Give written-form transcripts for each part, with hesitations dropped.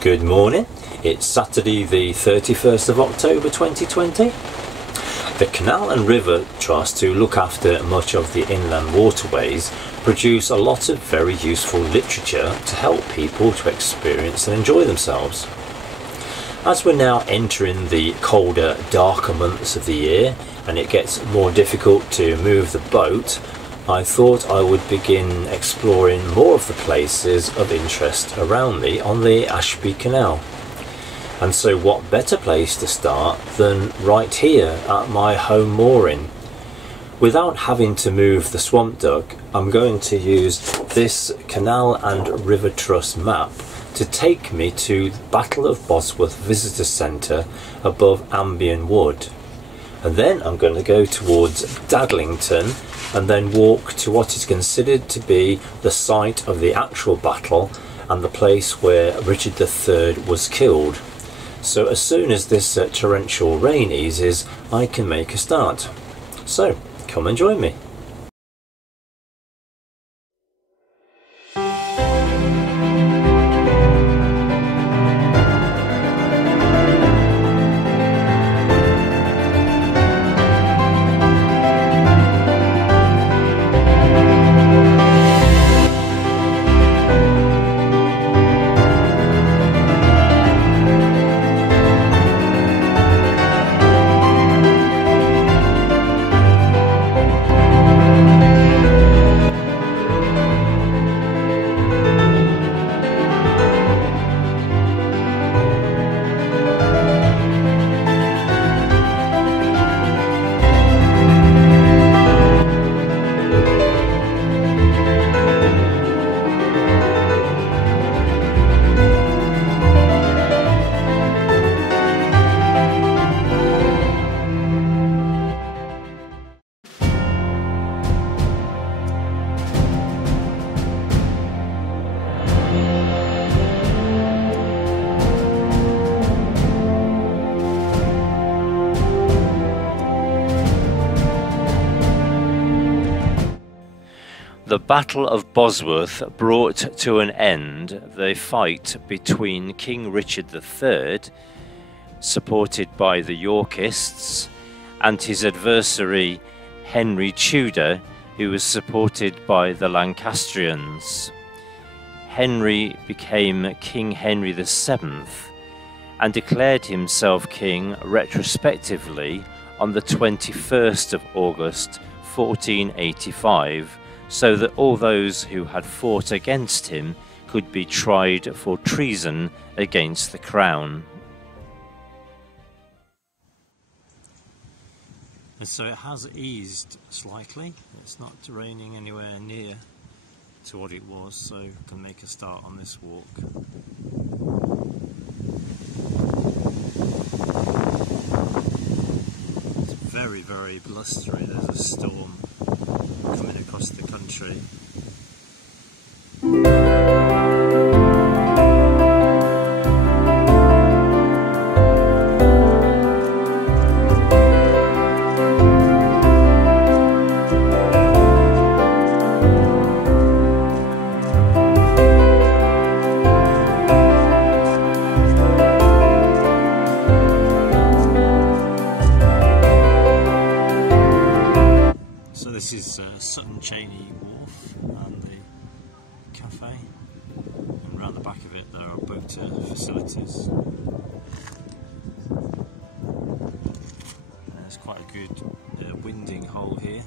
Good morning, it's Saturday the 31st of October 2020. The Canal and River Trust, who look after much of the inland waterways, produce a lot of very useful literature to help people to experience and enjoy themselves. As we're now entering the colder, darker months of the year and it gets more difficult to move the boat, I thought I would begin exploring more of the places of interest around me on the Ashby Canal. And so what better place to start than right here at my home mooring. Without having to move the swamp duck, I'm going to use this Canal and River Trust map to take me to the Battle of Bosworth Visitor Centre above Ambion Wood. And then I'm going to go towards Dadlington and then walk to what is considered to be the site of the actual battle and the place where Richard III was killed. So as soon as this torrential rain eases, I can make a start. So come and join me. The Battle of Bosworth brought to an end the fight between King Richard III, supported by the Yorkists, and his adversary Henry Tudor, who was supported by the Lancastrians. Henry became King Henry VII and declared himself king retrospectively on the 21st of August 1485, so that all those who had fought against him could be tried for treason against the crown. And so it has eased slightly. It's not raining anywhere near to what it was, so I can make a start on this walk. It's very, very blustery. There's a storm coming across the country. This is Sutton Cheney Wharf and the cafe, and around the back of it there are boat facilities. There's quite a good winding hole here.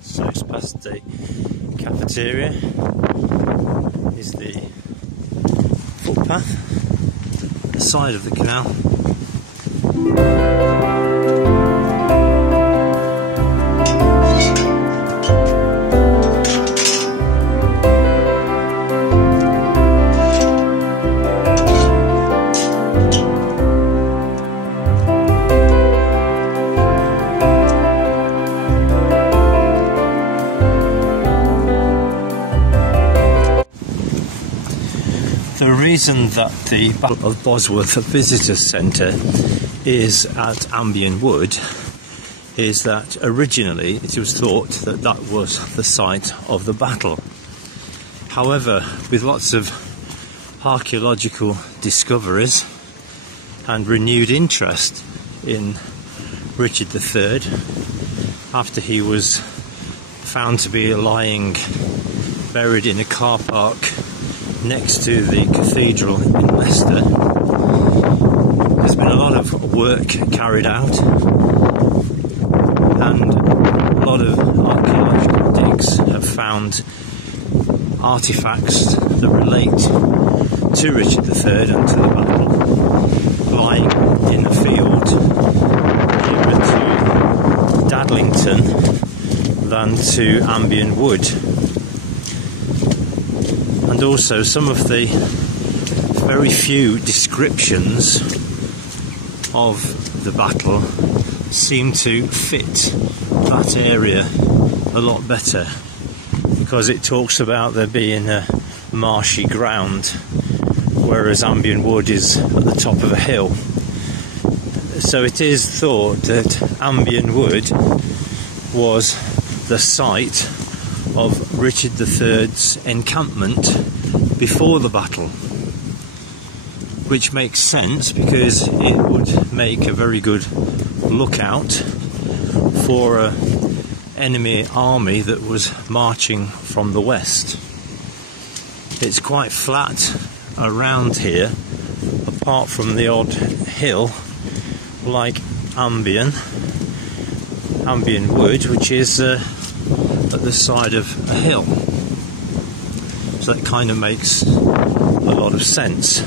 So it's past the cafeteria, is the footpath, the side of the canal. The reason that the Battle of Bosworth Visitor Centre is at Ambion Wood is that originally it was thought that that was the site of the battle. However, with lots of archaeological discoveries and renewed interest in Richard III, after he was found to be lying buried in a car park next to the cathedral in Leicester, there's been a lot of work carried out and a lot of archaeological digs have found artifacts that relate to Richard III and to the battle lying in a field nearer to Dadlington than to Ambion Wood. And also some of the very few descriptions of the battle seem to fit that area a lot better, because it talks about there being a marshy ground, whereas Ambion Wood is at the top of a hill. So it is thought that Ambion Wood was the site of Richard III's encampment before the battle, which makes sense because it would make a very good lookout for an enemy army that was marching from the west. It's quite flat around here, apart from the odd hill like Ambion Wood, which is at the side of a hill. So that kind of makes a lot of sense.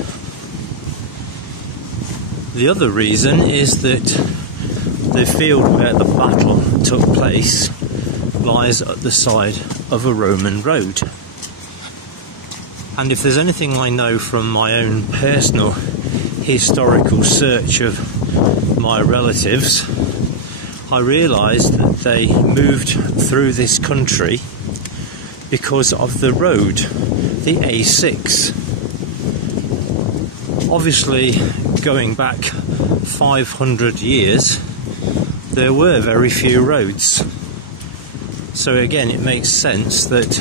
The other reason is that the field where the battle took place lies at the side of a Roman road. And if there's anything I know from my own personal historical search of my relatives, I realised that they moved through this country because of the road, the A6. Obviously, going back 500 years, there were very few roads. So again, it makes sense that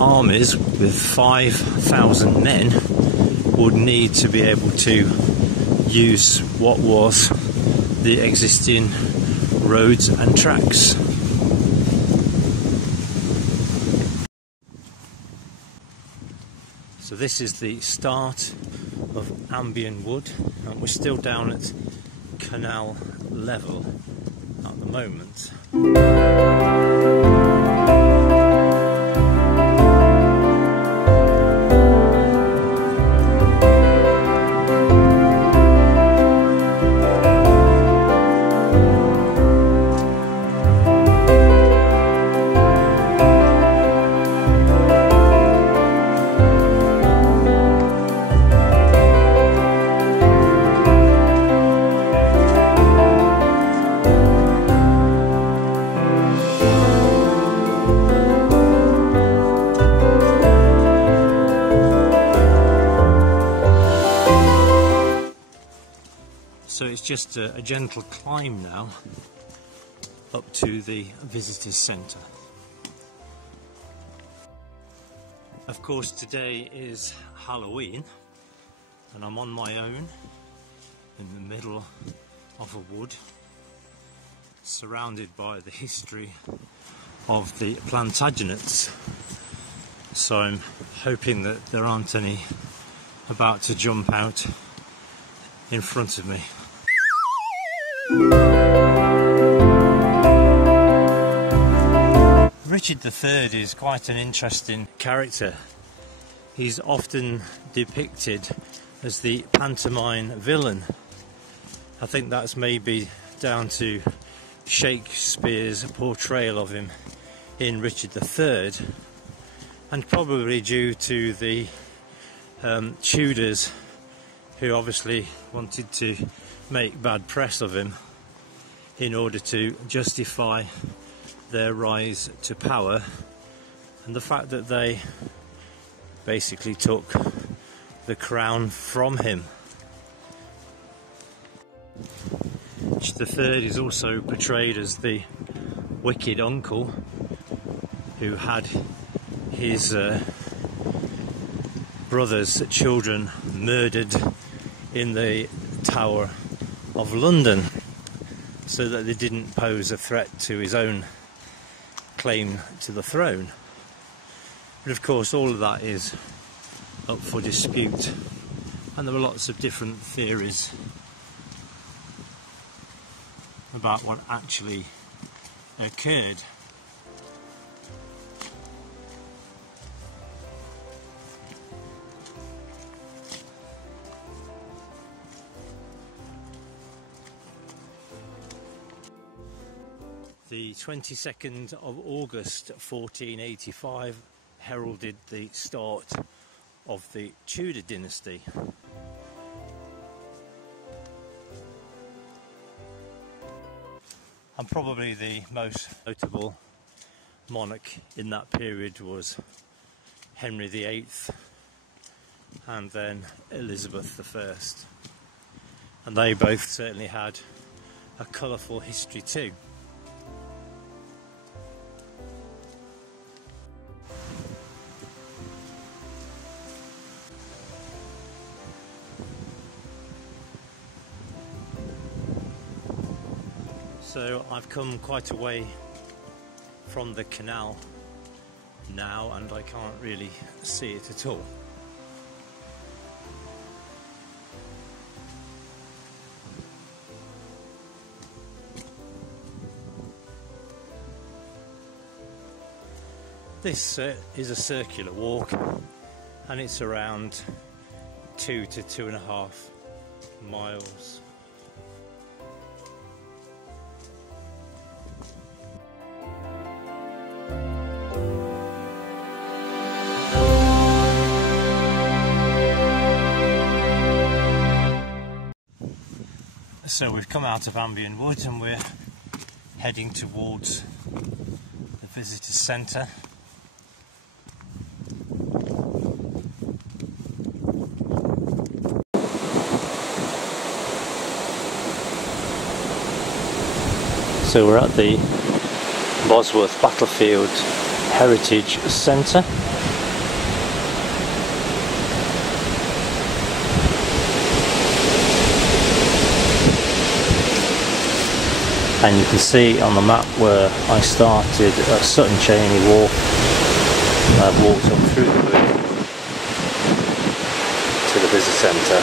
armies with 5,000 men would need to be able to use what was the existing roads and tracks. So this is the start of Ambion Wood, and we're still down at canal level at the moment. So it's just a gentle climb now up to the visitors centre. Of course, today is Halloween and I'm on my own in the middle of a wood, surrounded by the history of the Plantagenets. So I'm hoping that there aren't any about to jump out in front of me. Richard III is quite an interesting character. He's often depicted as the pantomime villain. I think that's maybe down to Shakespeare's portrayal of him in Richard III, and probably due to the Tudors, who obviously wanted to make bad press of him in order to justify their rise to power, and the fact that they basically took the crown from him. Richard III is also portrayed as the wicked uncle who had his brothers' children murdered in the Tower of London so that they didn't pose a threat to his own claim to the throne. But of course all of that is up for dispute, and there were lots of different theories about what actually occurred. The 22nd of August 1485 heralded the start of the Tudor dynasty. And probably the most notable monarch in that period was Henry VIII and then Elizabeth I. And they both certainly had a colourful history too. So I've come quite a way from the canal now and I can't really see it at all. This is a circular walk and it's around 2 to 2.5 miles. So we've come out of Ambion Wood and we're heading towards the visitor centre. So we're at the Bosworth Battlefield Heritage Centre. And you can see on the map where I started at Sutton Cheney Wharf. I've walked up through the wood to the visitor centre.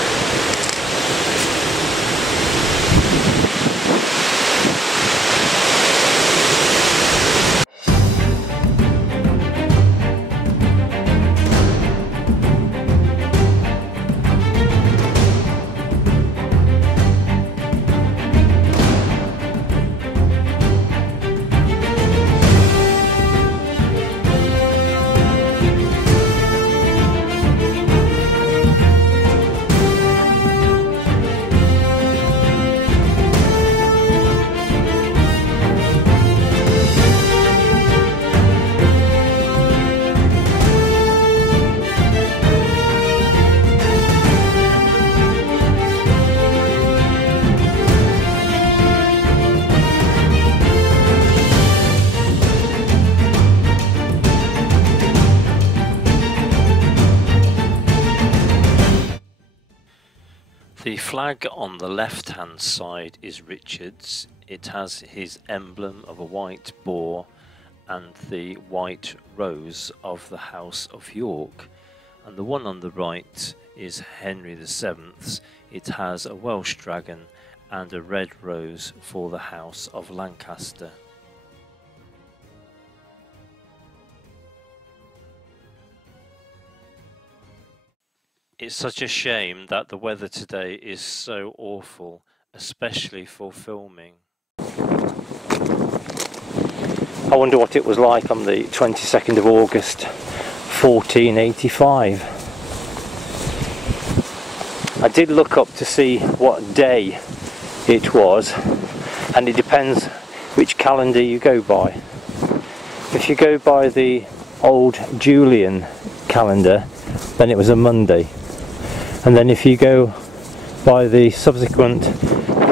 The flag on the left hand side is Richard's. It has his emblem of a white boar and the white rose of the House of York. And the one on the right is Henry VII's. It has a Welsh dragon and a red rose for the House of Lancaster. It's such a shame that the weather today is so awful, especially for filming. I wonder what it was like on the 22nd of August 1485. I did look up to see what day it was, and it depends which calendar you go by. If you go by the old Julian calendar, then it was a Monday. And then if you go by the subsequent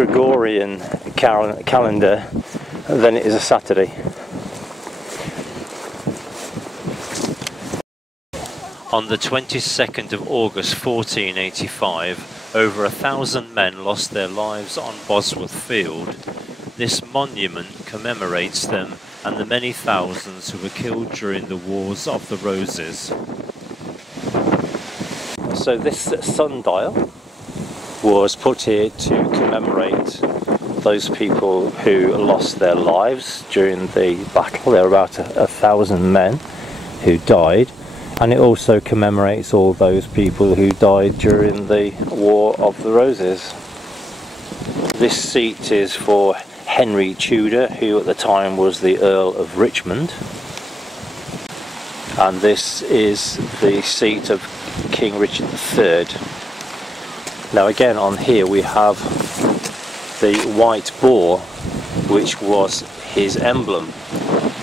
Gregorian calendar than it is a Saturday. On the 22nd of August 1485, over 1,000 men lost their lives on Bosworth Field. This monument commemorates them and the many thousands who were killed during the Wars of the Roses. So this sundial was put here to commemorate those people who lost their lives during the battle. There were about 1,000 men who died, and it also commemorates all those people who died during the War of the Roses. This seat is for Henry Tudor, who at the time was the Earl of Richmond, and this is the seat of King Richard III. Now again, on here we have the white boar, which was his emblem.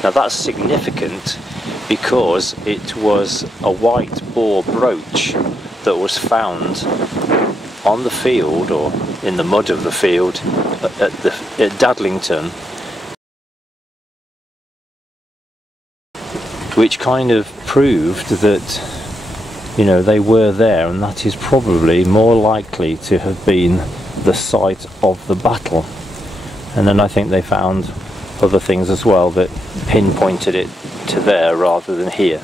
Now that's significant because it was a white boar brooch that was found on the field, or in the mud of the field at Dadlington, which kind of proved that, you know, they were there, and that is probably more likely to have been the site of the battle. And then I think they found other things as well that pinpointed it to there rather than here.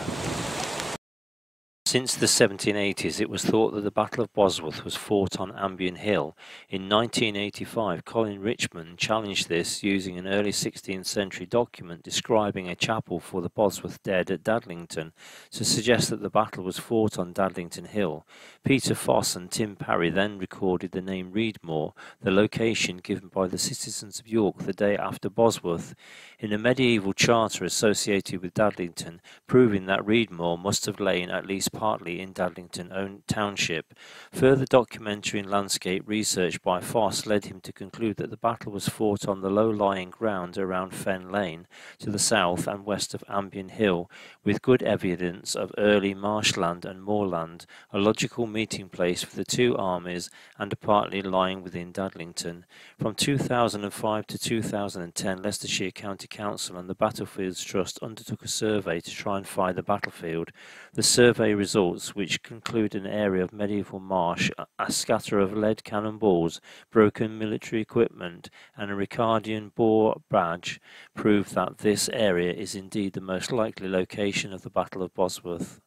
Since the 1780s, it was thought that the Battle of Bosworth was fought on Ambion Hill. In 1985, Colin Richmond challenged this using an early 16th century document describing a chapel for the Bosworth dead at Dadlington to suggest that the battle was fought on Dadlington Hill. Peter Foss and Tim Parry then recorded the name Reedmoor, the location given by the citizens of York the day after Bosworth, in a medieval charter associated with Dadlington, proving that Reedmoor must have lain at least partly in Dadlington Township. Further documentary and landscape research by Foss led him to conclude that the battle was fought on the low-lying ground around Fen Lane, to the south and west of Ambion Hill, with good evidence of early marshland and moorland, a logical meeting place for the two armies, and partly lying within Dadlington. From 2005 to 2010, Leicestershire County Council and the Battlefields Trust undertook a survey to try and find the battlefield. The survey results, which conclude an area of medieval marsh, a scatter of lead cannonballs, broken military equipment, and a Ricardian boar badge, prove that this area is indeed the most likely location of the Battle of Bosworth.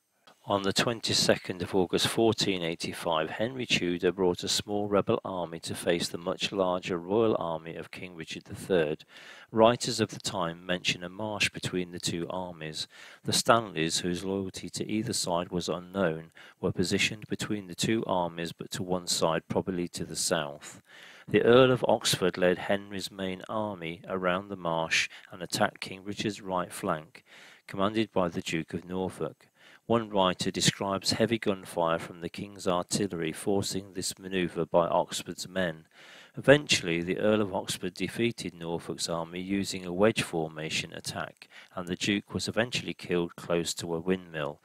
On the 22nd of August 1485, Henry Tudor brought a small rebel army to face the much larger royal army of King Richard III. Writers of the time mention a marsh between the two armies. The Stanleys, whose loyalty to either side was unknown, were positioned between the two armies, but to one side, probably to the south. The Earl of Oxford led Henry's main army around the marsh and attacked King Richard's right flank, commanded by the Duke of Norfolk. One writer describes heavy gunfire from the King's artillery forcing this manoeuvre by Oxford's men. Eventually, the Earl of Oxford defeated Norfolk's army using a wedge formation attack, and the Duke was eventually killed close to a windmill.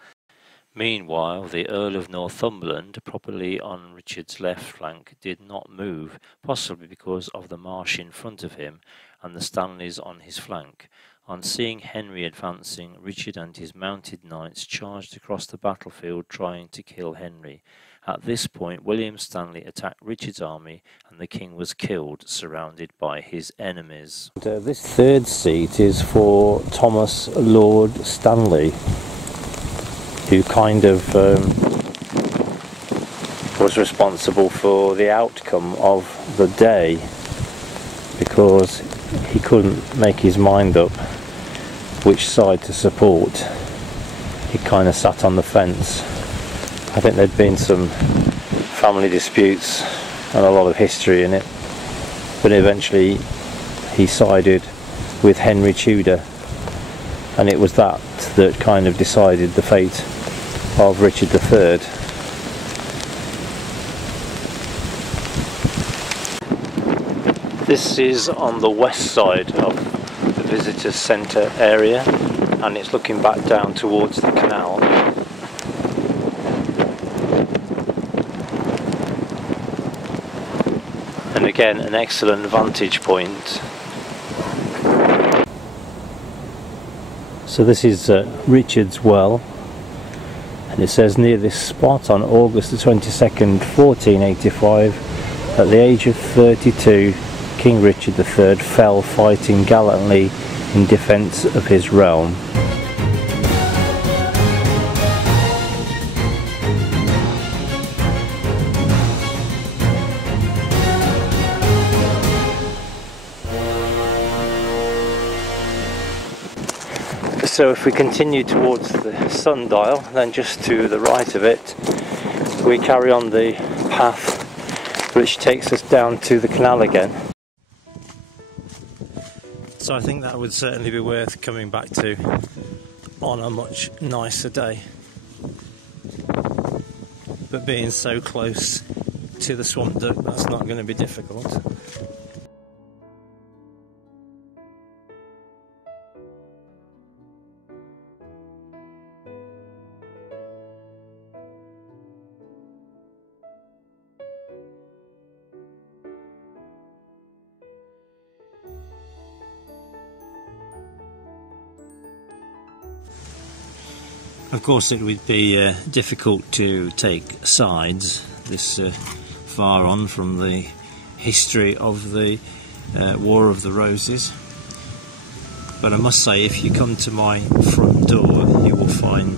Meanwhile, the Earl of Northumberland, probably on Richard's left flank, did not move, possibly because of the marsh in front of him and the Stanleys on his flank. On seeing Henry advancing, Richard and his mounted knights charged across the battlefield trying to kill Henry. At this point, William Stanley attacked Richard's army and the king was killed, surrounded by his enemies. This third seat is for Thomas Lord Stanley, who kind of was responsible for the outcome of the day, because he couldn't make his mind up which side to support. He kind of sat on the fence. I think there'd been some family disputes and a lot of history in it, but eventually he sided with Henry Tudor, and it was that kind of decided the fate of Richard III. This is on the west side of the visitors centre area, and it's looking back down towards the canal. And again, an excellent vantage point. So this is Richard's Well, and it says near this spot on August the 22nd 1485, at the age of 32, King Richard III fell fighting gallantly in defence of his realm. So if we continue towards the sundial, then just to the right of it, we carry on the path which takes us down to the canal again. So I think that would certainly be worth coming back to on a much nicer day. But being so close to the swamp duck, that's not going to be difficult. Of course it would be difficult to take sides this far on from the history of the War of the Roses, but I must say, if you come to my front door, you will find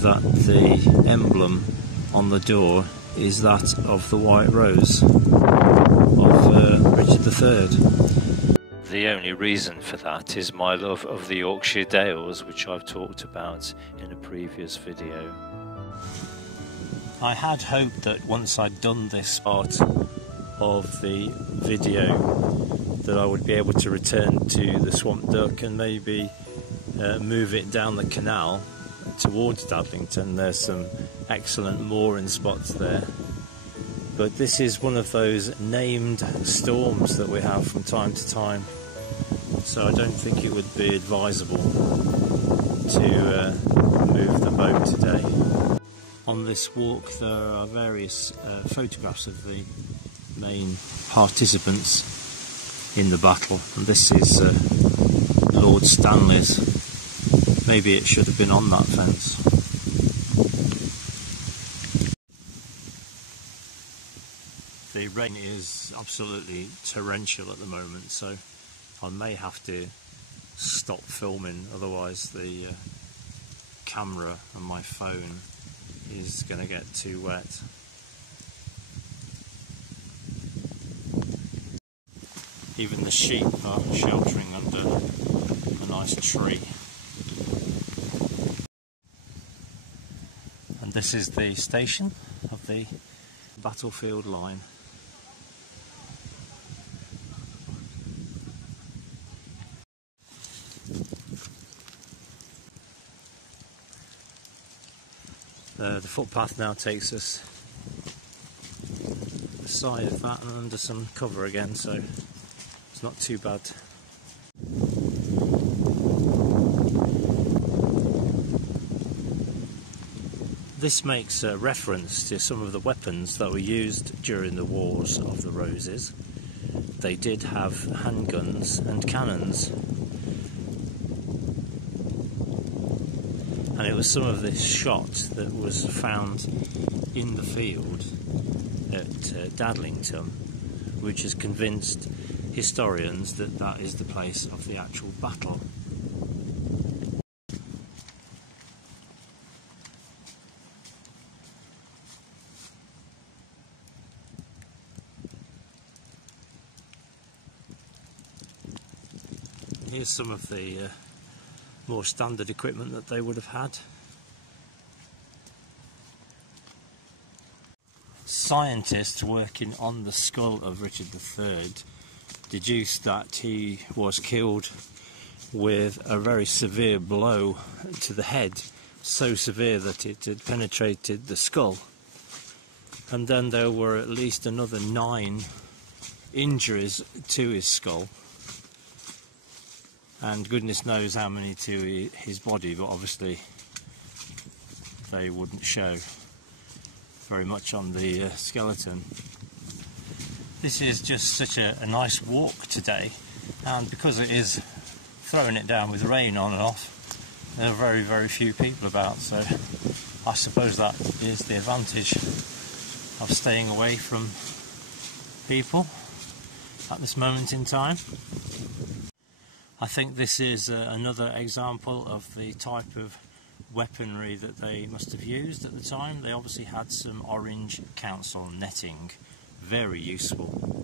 that the emblem on the door is that of the White Rose of Richard III. The only reason for that is my love of the Yorkshire Dales, which I've talked about in a previous video. I had hoped that once I'd done this part of the video that I would be able to return to the swamp duck and maybe move it down the canal towards Dadlington. There's some excellent mooring spots there. But this is one of those named storms that we have from time to time, so I don't think it would be advisable to move the boat today. On this walk there are various photographs of the main participants in the battle, and this is Lord Stanley's. Maybe it should have been on that fence. The rain is absolutely torrential at the moment, so I may have to stop filming, otherwise the camera on my phone is going to get too wet. Even the sheep are sheltering under a nice tree. And this is the station of the battlefield line. The footpath now takes us the side of that and under some cover again, so it's not too bad. This makes a reference to some of the weapons that were used during the Wars of the Roses. They did have handguns and cannons, and it was some of this shot that was found in the field at Dadlington which has convinced historians that that is the place of the actual battle. Here's some of the more standard equipment that they would have had. Scientists working on the skull of Richard III deduced that he was killed with a very severe blow to the head, so severe that it had penetrated the skull. And then there were at least another 9 injuries to his skull, and goodness knows how many to his body, but obviously they wouldn't show very much on the skeleton. This is just such a nice walk today, and because it is throwing it down with rain on and off, there are very, very few people about, so I suppose that is the advantage of staying away from people at this moment in time. I think this is another example of the type of weaponry that they must have used at the time. They obviously had some orange council netting, very useful.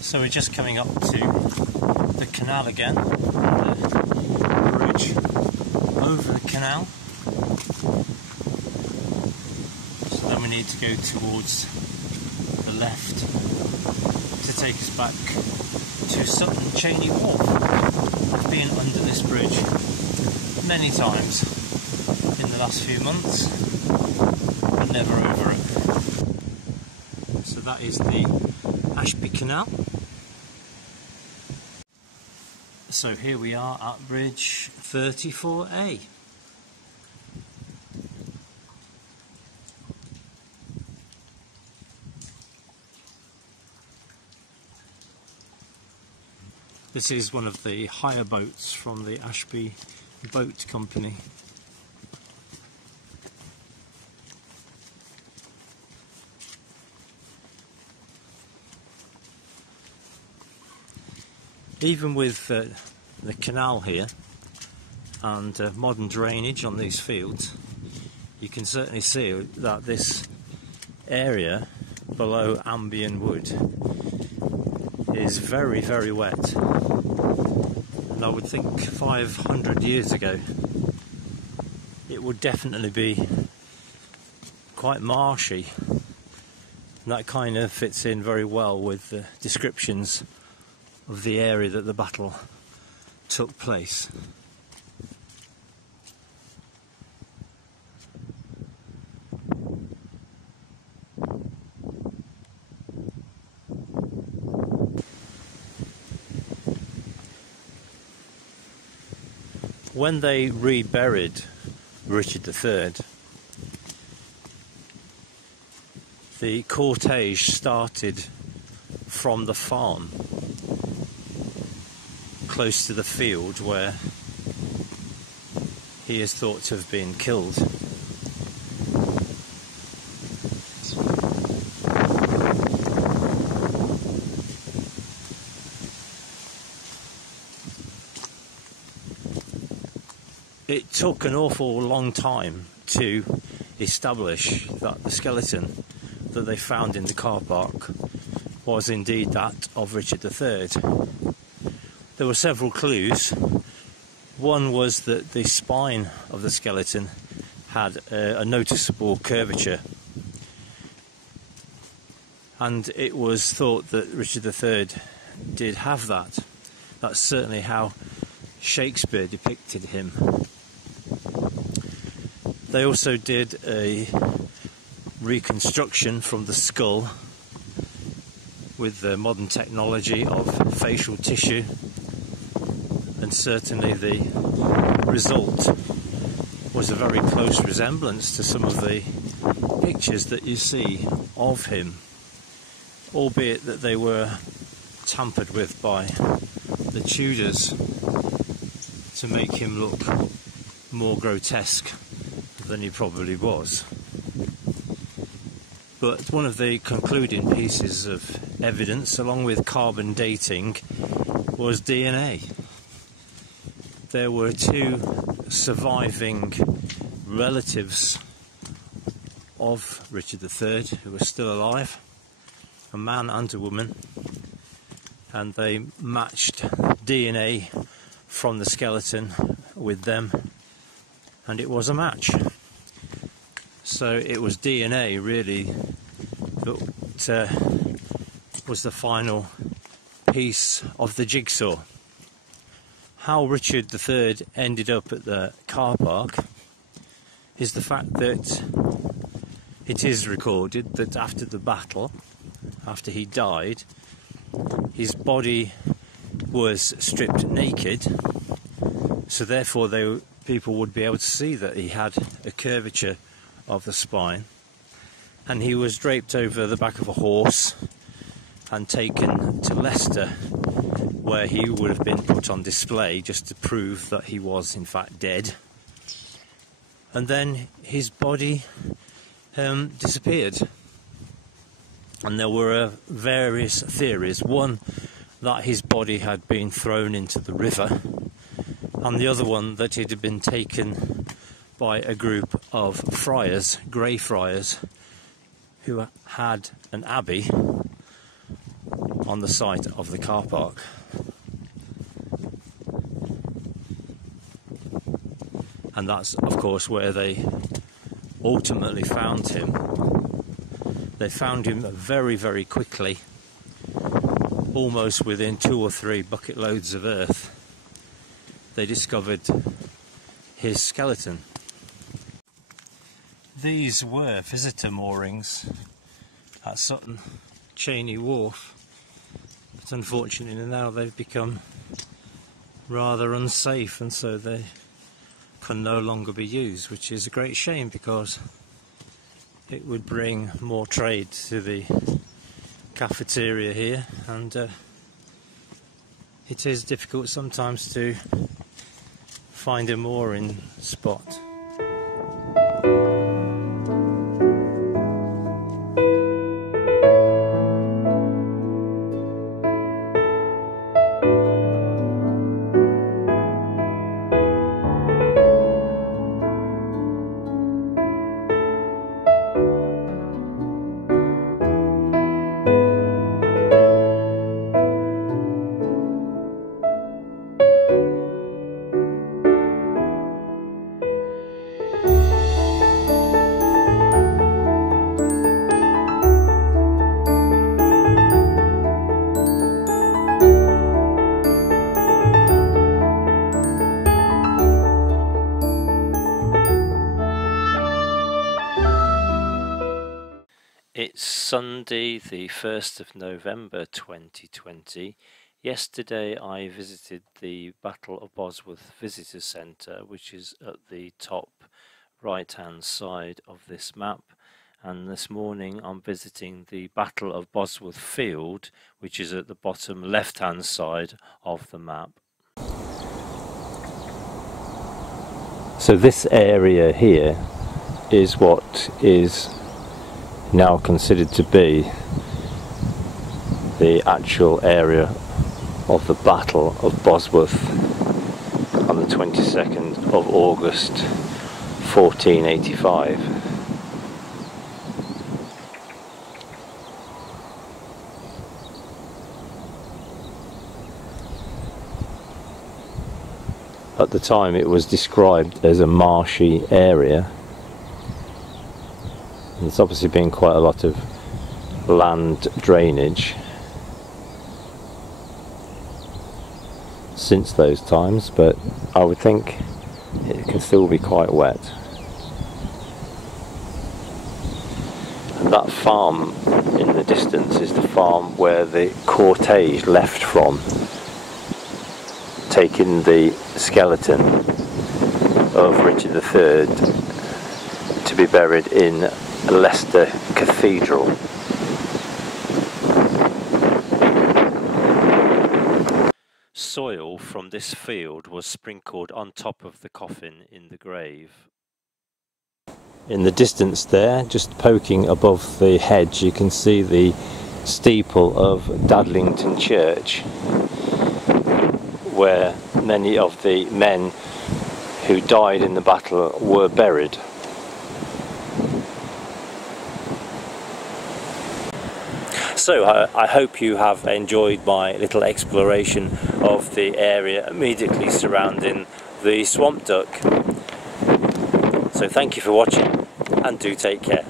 So we're just coming up to the canal again, the bridge over the canal. So then we need to go towards the left to take us back to Sutton Cheney Wharf. I've been under this bridge many times in the last few months, but never over it. So that is the Ashby Canal. So here we are at bridge 34A. This is one of the hire boats from the Ashby Boat Company. Even with the canal here and modern drainage on these fields, you can certainly see that this area below Ambion Wood is very, very wet. And I would think 500 years ago it would definitely be quite marshy, and that kind of fits in very well with the descriptions of the area that the battle took place. When they reburied Richard III, the cortege started from the farm close to the field where he is thought to have been killed. It took an awful long time to establish that the skeleton that they found in the car park was indeed that of Richard III. There were several clues. One was that the spine of the skeleton had a noticeable curvature, and it was thought that Richard III did have that. That's certainly how Shakespeare depicted him. They also did a reconstruction from the skull with the modern technology of facial tissue, and certainly the result was a very close resemblance to some of the pictures that you see of him, albeit that they were tampered with by the Tudors to make him look more grotesque than he probably was. But one of the concluding pieces of evidence, along with carbon dating, was DNA. There were two surviving relatives of Richard III who were still alive, a man and a woman, and they matched DNA from the skeleton with them, and it was a match. So it was DNA really that was the final piece of the jigsaw. How Richard III ended up at the car park is the fact that it is recorded that after the battle, after he died, his body was stripped naked, so therefore people would be able to see that he had a curvature of the spine, and he was draped over the back of a horse and taken to Leicester, where he would have been put on display just to prove that he was in fact dead. And then his body disappeared. And there were various theories. One, that his body had been thrown into the river, and the other one that it had been taken by a group of friars, Grey Friars, who had an abbey on the site of the car park. And that's, of course, where they ultimately found him. They found him very, very quickly, almost within 2 or 3 bucket loads of earth. They discovered his skeleton. These were visitor moorings at Sutton Cheney Wharf, but unfortunately now they've become rather unsafe, and so they can no longer be used, which is a great shame because it would bring more trade to the cafeteria here, and it is difficult sometimes to find a mooring spot. It's Sunday, the 1st of November 2020. Yesterday I visited the Battle of Bosworth Visitor Centre, which is at the top right hand side of this map, and this morning I'm visiting the Battle of Bosworth Field, which is at the bottom left hand side of the map. So this area here is what is now considered to be the actual area of the Battle of Bosworth on the 22nd of August 1485. At the time it was described as a marshy area. There's obviously been quite a lot of land drainage since those times, but I would think it can still be quite wet. And that farm in the distance is the farm where the cortege left from, taking the skeleton of Richard III to be buried in Leicester Cathedral. Soil from this field was sprinkled on top of the coffin in the grave. In the distance there, just poking above the hedge, you can see the steeple of Dadlington Church, where many of the men who died in the battle were buried. So I hope you have enjoyed my little exploration of the area immediately surrounding the swamp duck. So thank you for watching, and do take care.